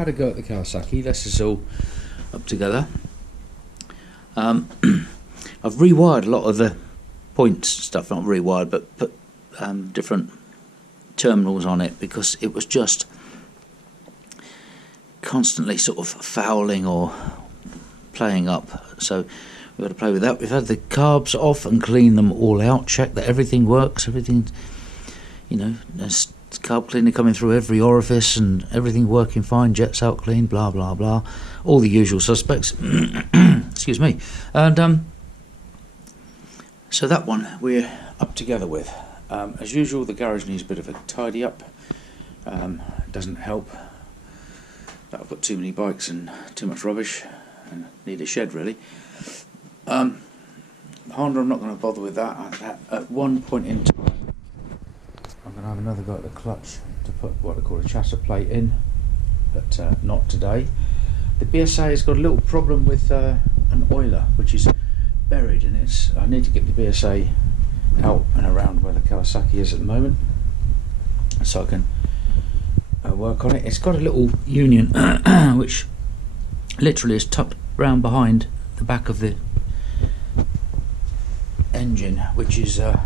had a go at the Kawasaki. This is all up together. I've rewired a lot of the points stuff, not rewired, but put different terminals on it because it was just constantly sort of fouling or playing up. So we've got to play with that. We've had the carbs off and clean them all out, check that everything works, everything, you know, there's carb cleaner coming through every orifice and everything working fine, jets out clean, blah blah blah, all the usual suspects. Excuse me. And so that one we're up together with. As usual, the garage needs a bit of a tidy up. It doesn't help that I've got too many bikes and too much rubbish and need a shed really. Honda, I'm not going to bother with that. At one point in time I'm going to have another go at the clutch to put what I call a chatter plate in, but not today. The BSA has got a little problem with an oiler which is buried, and I need to get the BSA out and around where the Kawasaki is at the moment so I can work on it. It's got a little union which literally is tucked round behind the back of the engine, which is well,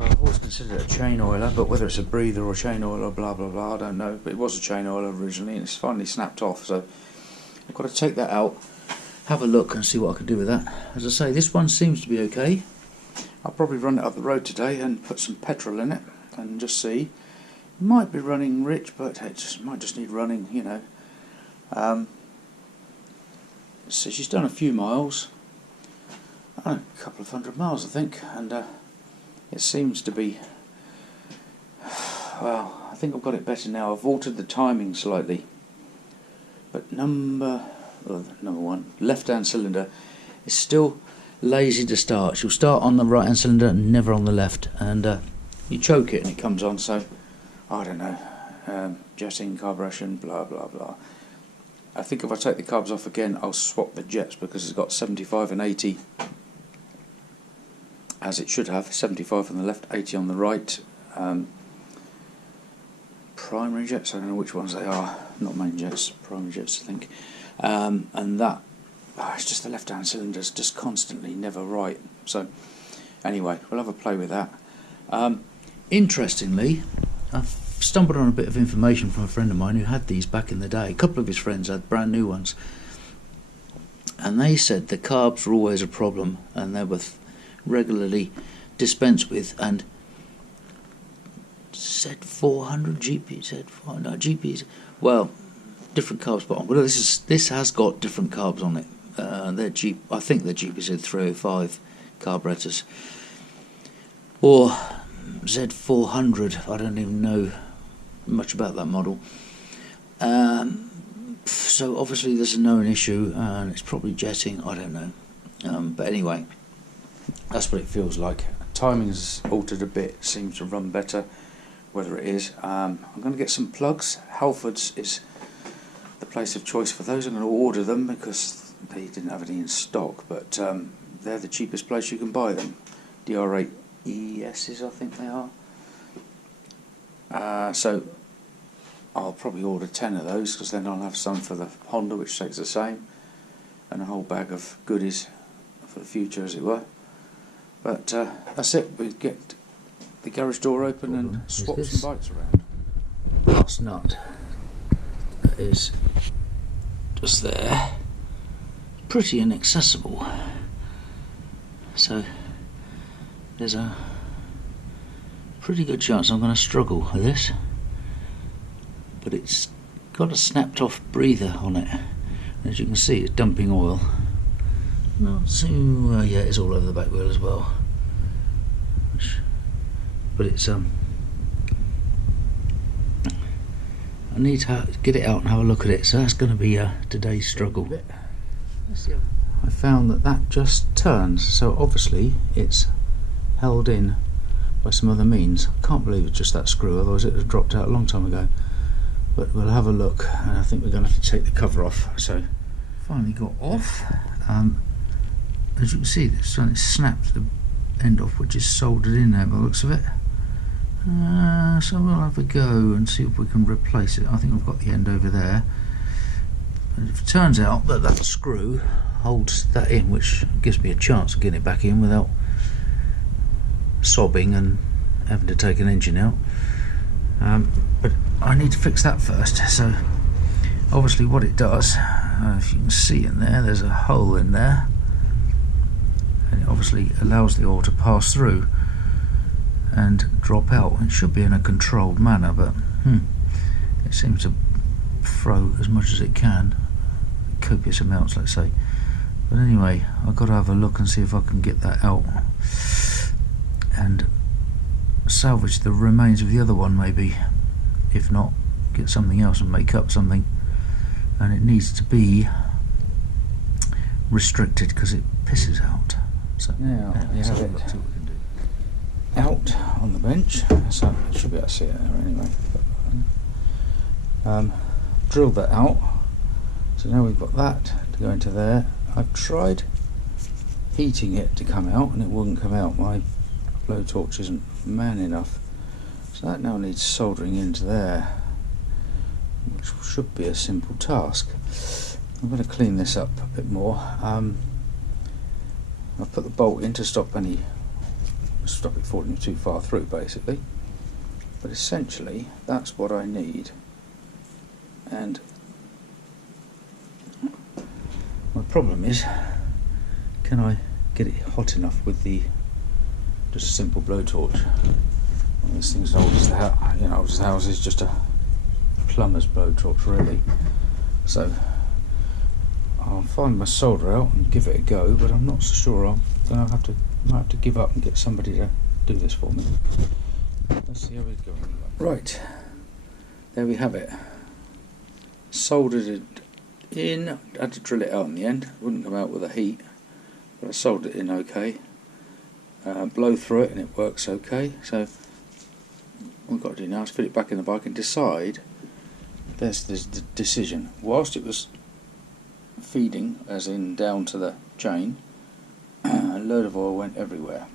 I've always considered it a chain oiler, but whether it's a breather or chain oiler, blah blah blah, I don't know, but it was a chain oiler originally and it's finally snapped off, so I've got to take that out, have a look and see what I can do with that. As I say, this one seems to be okay. I'll probably run it up the road today and put some petrol in it and just see. It might be running rich, but it might just need running, you know. So she's done a few miles, a couple of 100 miles I think, and it seems to be, well, I think I've got it better now. I've altered the timing slightly, but number one, left hand cylinder is still lazy to start. She'll start on the right hand cylinder and never on the left, and you choke it and it comes on, so I don't know, jetting, carburation, blah blah blah. I think if I take the carbs off again I'll swap the jets because it's got 75 and 80 as it should have, 75 on the left, 80 on the right. Primary jets, I don't know which ones they are, not main jets, primary jets I think. And that, it's just the left hand cylinder's just constantly never right. So anyway, we'll have a play with that. Interestingly, I've stumbled on a bit of information from a friend of mine who had these back in the day. A couple of his friends had brand new ones, and they said the carbs were always a problem and they were regularly dispensed with, and Z400 GPs, well, different carbs put on. Well, this has got different carbs on it. I think they're GPZ 305 carburetors or Z400. I don't even know much about that model. So obviously there's a known issue, and it's probably jetting. I don't know. But anyway, that's what it feels like. Timing's altered a bit. Seems to run better. Whether it is, I'm going to get some plugs. Halford's is the place of choice for those. I'm going to order them because they didn't have any in stock, but they're the cheapest place you can buy them. DR8 ESs, I think they are. So I'll probably order 10 of those because then I'll have some for the Honda, which takes the same, and a whole bag of goodies for the future, as it were. But that's it. We get the garage door open and swap some bikes around. Last nut is just there, pretty inaccessible, so there's a pretty good chance I'm going to struggle with this, but it's got a snapped off breather on it. As you can see, it's dumping oil. Not so, yeah, it's all over the back wheel as well, but it's I need to get it out and have a look at it, so that's going to be today's struggle. I found that just turns, so obviously it's held in by some other means. I can't believe it's just that screw, otherwise it would have dropped out a long time ago. But we'll have a look, and I think we're going to have to take the cover off. So finally got off. As you can see, this one is snapped the end off, which is soldered in there by the looks of it. So we'll have a go and see if we can replace it. I think I've got the end over there. And if it turns out that that screw holds that in, which gives me a chance of getting it back in without sobbing and having to take an engine out. But I need to fix that first. So obviously what it does, if you can see in there, there's a hole in there, and it obviously allows the oil to pass through and drop out. It should be in a controlled manner, but it seems to throw as much as it can, copious amounts, let's say. But anyway, I've got to have a look and see if I can get that out and salvage the remains of the other one, maybe. If not, get something else and make up something. And it needs to be restricted because it pisses out. So now you have it out on the bench, so I should be able to see it there anyway. But, drill that out. So now we've got that to go into there. I've tried heating it to come out and it wouldn't come out. My blowtorch isn't man enough. So that now needs soldering into there, which should be a simple task. I'm going to clean this up a bit more. I'll put the bolt in to stop it falling too far through, basically. But essentially, that's what I need. And my problem is, can I get it hot enough with just a simple blowtorch? Well, this thing's old as the house is just a plumber's blowtorch, really. So I'll find my solder out and give it a go, but I'm not so sure. I'm going to might have to give up and get somebody to do this for me. Let's see how it's going. Right, there we have it. Soldered it in. I had to drill it out in the end. It wouldn't come out with the heat, but I soldered it in okay. Blow through it and it works okay. So what we've got to do now is fit it back in the bike and decide. There's the decision. Whilst it was feeding, as in down to the chain, a load of oil went everywhere.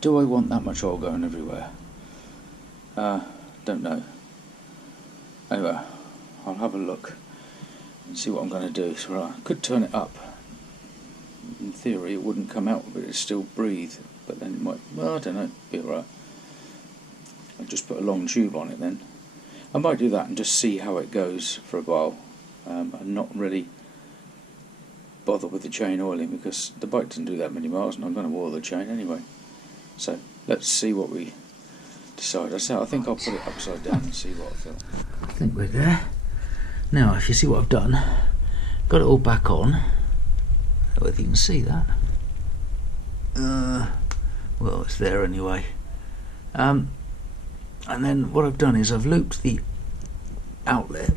Do I want that much oil going everywhere? Don't know. Anyway, I'll have a look and see what I'm going to do. So I could turn it up. In theory it wouldn't come out, but it'd still breathe. But then it might, well, I don't know, be alright. I'll just put a long tube on it then. I might do that and just see how it goes for a while. And not really bother with the chain oiling, because the bike doesn't do that many miles and I'm going to oil the chain anyway. So let's see what we decide. I think I'll put it upside down and see what I feel. I think we're there. Now if you see what I've done, got it all back on. I don't know if you can see that. Well, it's there anyway. And then what I've done is I've looped the outlet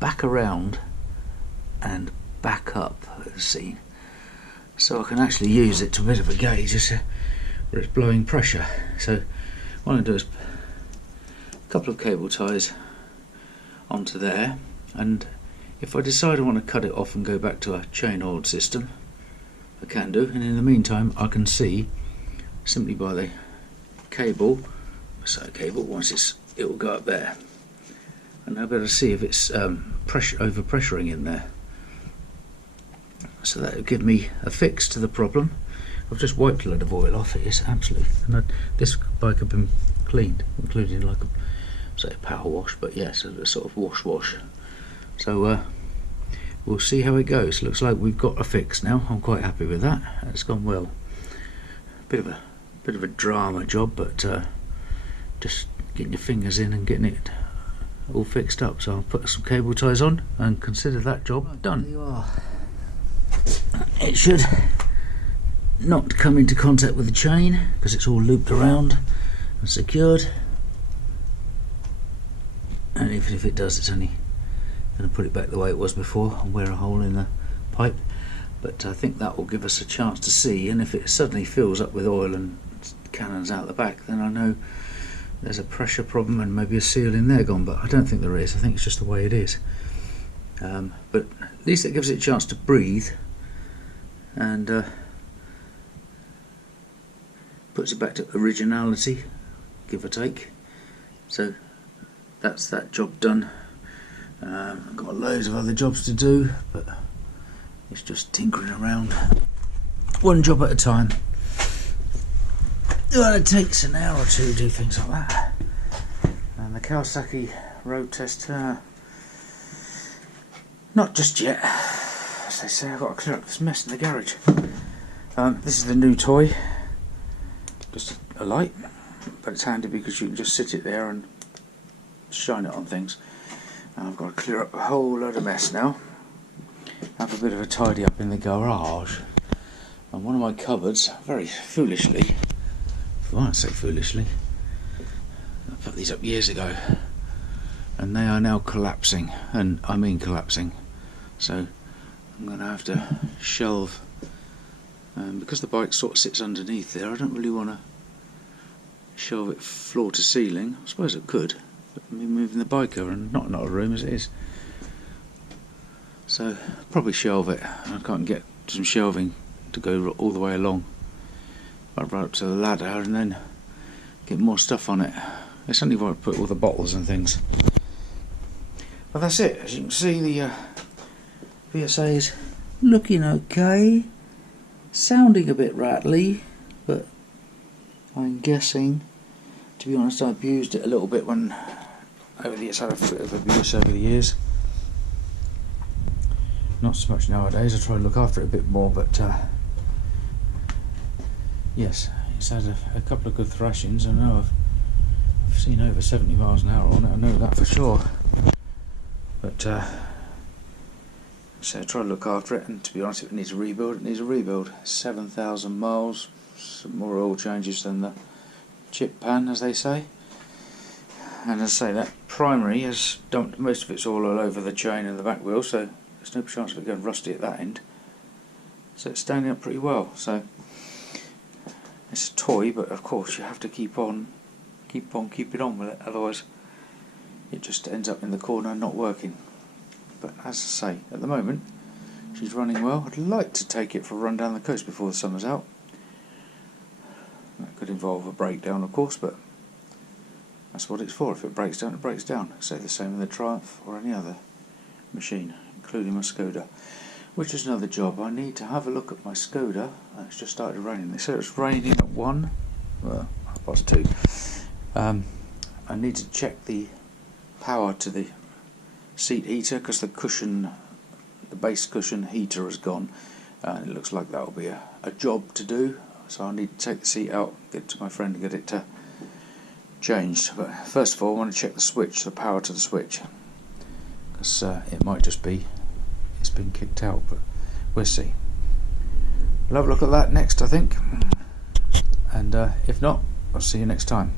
back around and back up, as seen, so I can actually use it to a bit of a gauge where it's blowing pressure. So what I do is a couple of cable ties onto there, and if I decide I want to cut it off and go back to a chain oiled system, I can do, and in the meantime I can see simply by the cable, once it will go up there, and I'll be able to see if it's over pressuring in there. So that will give me a fix to the problem. I've just wiped a load of oil off. It is absolutely, and this bike had been cleaned, including like a power wash, but yes, a sort of wash. So we'll see how it goes. Looks like we've got a fix now. I'm quite happy with that. It's gone well. Bit of a drama job, but just getting your fingers in and getting it all fixed up. So I'll put some cable ties on and consider that job done. There you are. It should not come into contact with the chain because it's all looped around and secured, and even if it does, it's only going to put it back the way it was before and wear a hole in the pipe. But I think that will give us a chance to see, and if it suddenly fills up with oil and cannons out the back, then I know there's a pressure problem and maybe a seal in there gone, but I don't think there is. I think it's just the way it is. But at least it gives it a chance to breathe and puts it back to originality, give or take. So that's that job done. I've got loads of other jobs to do, but it's just tinkering around, one job at a time. Well, it takes an hour or two to do things like that. And the Kawasaki road test, not just yet. As they say, I've got to clear up this mess in the garage. This is the new toy, just a light, but it's handy because you can just sit it there and shine it on things. And I've got to clear up a whole load of mess now. Have a bit of a tidy up in the garage. And one of my cupboards, very foolishly, well, I say foolishly, I put these up years ago, and they are now collapsing, and I mean collapsing. So I'm going to have to shelve, because the bike sort of sits underneath there. I don't really want to shelve it floor to ceiling. I suppose it could, but me moving the bike over and not a room as it is. So probably shelve it. I can't get some shelving to go all the way along. I'll run up to the ladder and then get more stuff on it. It's only where I put all the bottles and things. But that's it. As you can see, the BSA is looking okay. Sounding a bit rattly, but I'm guessing, to be honest, I abused it a little bit when it's had a bit of abuse over the years. Not so much nowadays. I try to look after it a bit more, but yes, it's had a couple of good thrashings. I know I've seen over 70 miles an hour on it, I know that for sure. But so I try to look after it, and to be honest, if it needs a rebuild, it needs a rebuild. 7,000 miles, some more oil changes than the chip pan, as they say. And as I say, that primary has dumped most of its oil all over the chain and the back wheel, so there's no chance of it going rusty at that end. So it's standing up pretty well. So it's a toy, but of course you have to keep on keeping on with it, otherwise it just ends up in the corner and not working. But as I say, at the moment she's running well. I'd like to take it for a run down the coast before the summer's out. That could involve a breakdown, of course, but that's what it's for. If it breaks down, it breaks down. Say the same with the Triumph or any other machine, including my Skoda, which is another job. I need to have a look at my Skoda. It's just started raining. They said it's raining at 1, well, 2:30. I need to check the power to the seat heater, because the cushion, the base cushion heater has gone, and it looks like that will be a job to do. So I need to take the seat out, get it to my friend and get it changed. But first of all, I want to check the switch, the power to the switch, because it might just be it's been kicked out, but we'll see. We'll have a look at that next, I think, and if not, I'll see you next time.